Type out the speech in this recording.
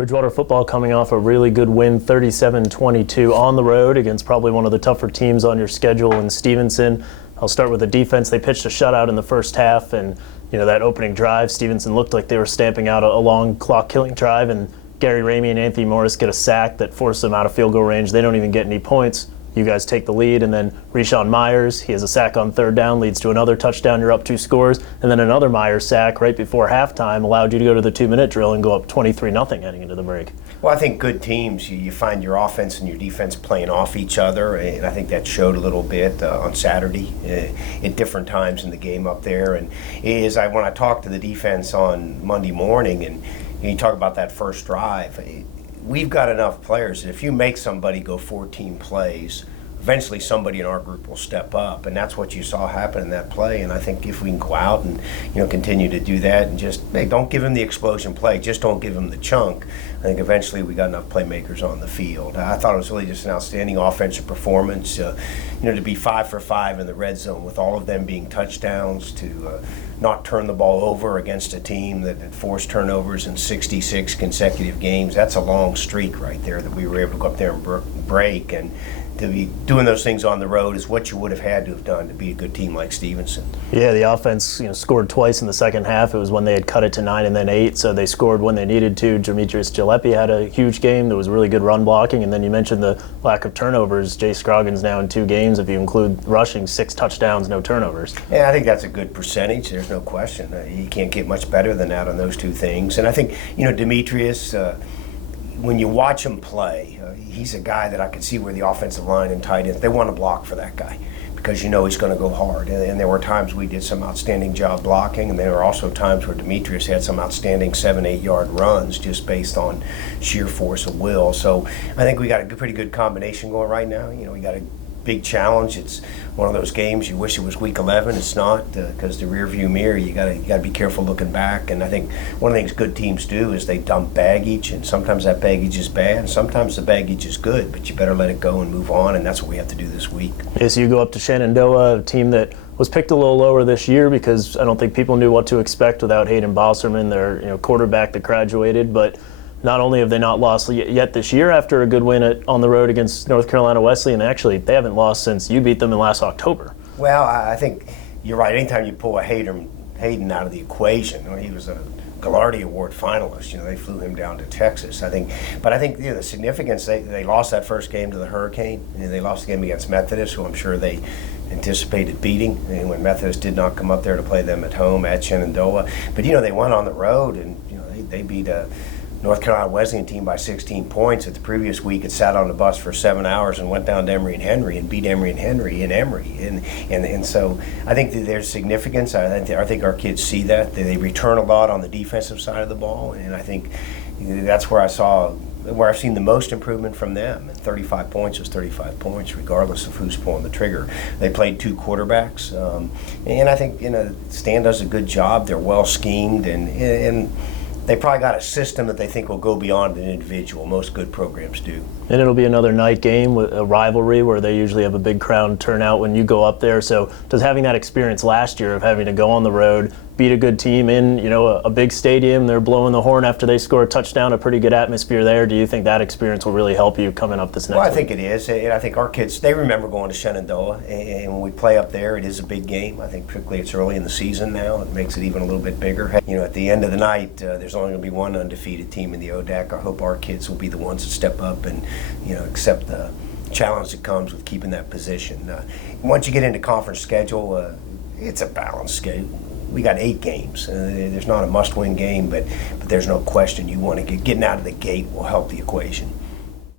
Bridgewater football coming off a really good win, 37-22 on the road against probably one of the tougher teams on your schedule in Stevenson. I'll start with the defense. They pitched a shutout in the first half, and that opening drive, Stevenson looked like they were stamping out a long clock-killing drive, and Gary Ramey and Anthony Morris get a sack that forced them out of field goal range. They don't even get any points. You guys take the lead, and then Reshawn Myers, he has a sack on third down, leads to another touchdown. You're up 2 scores, and then another Myers sack right before halftime allowed you to go to the 2-minute drill and go up 23-0 heading into the break. Well, I think good teams, you find your offense and your defense playing off each other, and I think that showed a little bit on Saturday at different times in the game up there. And when I talked to the defense on Monday morning, and you talk about that first drive, we've got enough players that if you make somebody go 14 plays, eventually somebody in our group will step up, and that's what you saw happen in that play. And I think if we can go out and continue to do that and just don't give him the explosion play, just don't give him the chunk, I think eventually we got enough playmakers on the field. I thought it was really just an outstanding offensive performance. To be 5 for 5 in the red zone with all of them being touchdowns, to not turn the ball over against a team that had forced turnovers in 66 consecutive games. That's a long streak right there that we were able to go up there and break. And to be doing those things on the road is what you would have had to have done to be a good team like Stevenson. Yeah, the offense scored twice in the second half. It was when they had cut it to 9 and then 8, so they scored when they needed to. Demetrius Gillespie had a huge game. There was really good run blocking, and then you mentioned the lack of turnovers. Jay Scroggins now in 2 games, if you include rushing, 6 touchdowns, no turnovers. Yeah, I think that's a good percentage. There's no question. You can't get much better than that on those 2 things. And I think, Demetrius, when you watch him play, he's a guy that I can see where the offensive line and tight ends, they want to block for that guy because he's going to go hard. And there were times we did some outstanding job blocking, and there were also times where Demetrius had some outstanding 7-8 yard runs just based on sheer force of will. So I think we got a pretty good combination going right now. We got a big challenge. It's one of those games you wish it was week 11. It's not, because the rear view mirror, you got to be careful looking back. And I think one of the things good teams do is they dump baggage, and sometimes that baggage is bad, and sometimes the baggage is good, but you better let it go and move on, and that's what we have to do this week. Yes, you go up to Shenandoah, a team that was picked a little lower this year because I don't think people knew what to expect without Hayden Bosserman, their quarterback that graduated, but not only have they not lost yet this year after a good win on the road against North Carolina Wesleyan, actually they haven't lost since you beat them in last October. Well, I think you're right. Anytime you pull a Hayden out of the equation, he was a Gallardi Award finalist. They flew him down to Texas. I think the significance, they lost that first game to the Hurricane. They lost the game against Methodist, who I'm sure they anticipated beating, and when Methodist did not come up there to play them at home at Shenandoah. But they went on the road, and they beat a North Carolina Wesleyan team by 16 points. At the previous week, it sat on the bus for 7 hours and went down to Emory and Henry and beat Emory and Henry in Emory. And so I think that there's significance. I think our kids see that. They return a lot on the defensive side of the ball, and I think that's where I've seen the most improvement from them. And 35 points is 35 points, regardless of who's pulling the trigger. They played 2 quarterbacks, and I think Stan does a good job. They're well schemed, and they probably got a system that they think will go beyond an individual. Most good programs do. And it'll be another night game with a rivalry where they usually have a big crowd turnout when you go up there. So does having that experience last year of having to go on the road, beat a good team in a big stadium, they're blowing the horn after they score a touchdown, a pretty good atmosphere there, do you think that experience will really help you coming up this next week? Well, I think it is. And I think our kids, they remember going to Shenandoah, and when we play up there, it is a big game. I think particularly it's early in the season now. It makes it even a little bit bigger. At the end of the night, there's only going to be one undefeated team in the ODAC. I hope our kids will be the ones that step up and accept the challenge that comes with keeping that position. Once you get into conference schedule, it's a balanced schedule. We got 8 games. There's not a must-win game, but there's no question you want to getting out of the gate will help the equation.